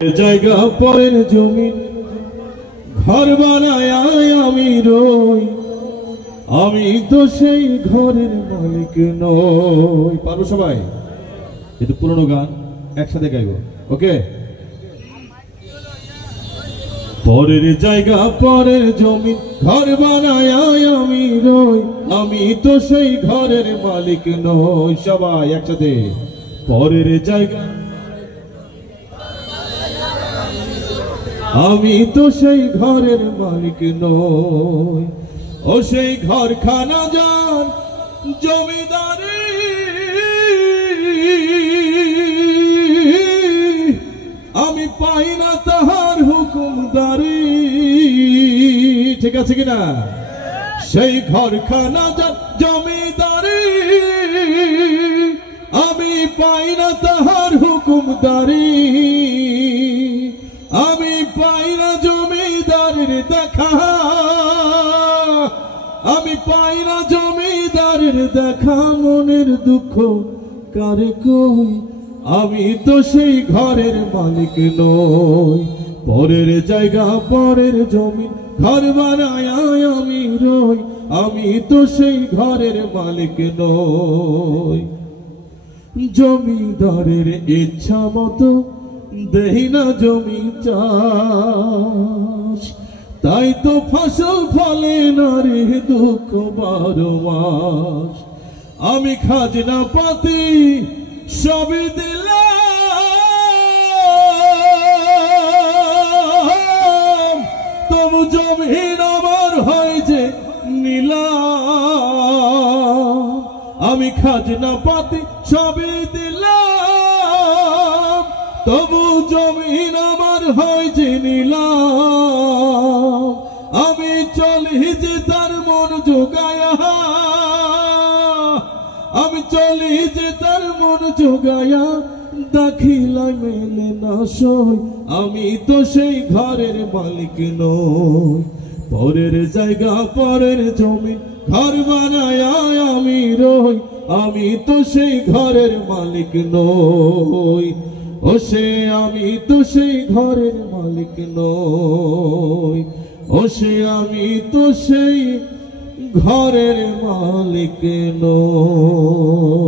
জায়গা পরের জমি ঘর বানায় আমি রই, আমি তো সেই ঘরের মালিক নই। পারো সবাই? এটা পুরনো গান, একসাথে গাইব। ওকে। পরের জায়গা পরের জমি ঘর বানায় আমি রই, আমি তো সেই ঘরের মালিক নই। সবাই একসাথে। পরের জায়গা আমি তো সেই ঘরের মালিক নই। ও সেই ঘরখানা যান জমিদারি, আমি পাই না তাহার হুকুমদারি। ঠিক আছে কিনা? সেই ঘরখানা যান জমিদারি, আমি পাই না তাহার হুকুমদারি। আমি পাই না জমিদারের দেখা, আমি পাই না জমিদারের দেখা। মনের দুঃখ কারে কই, আমি তো সেই ঘরের মালিক নই। পরের জায়গা পরের জমি ঘর বানায় আমি রই, আমি তো সেই ঘরের মালিক নই। জমিদারের ইচ্ছা মতো দেই না জমি চাষ, তাই তো ফসল ফলে না রে দুঃখ 12 মাস। আমি খাজনা পাতি সবই দিলাম, তবু জমিন আমার হয় যে নিলাম। আমি খাজনা পাতি সবই দিলাম, তবু জমিন আমার হয় যে নিলাম। আমি চলি যে তার মন জোগায়া, আমি চলি যে তার মন জোগায়া, দাখিলায় মেলে না সই, আমি তো সেই ঘরের মালিক নই। পরের জায়গা পরের জমি ঘর বানায় আমি রই, আমি তো সেই ঘরের মালিক নই। ও সে আমি তো সেই ঘরের মালিক নই, ও সে আমি তো সেই ঘরের মালিক নই।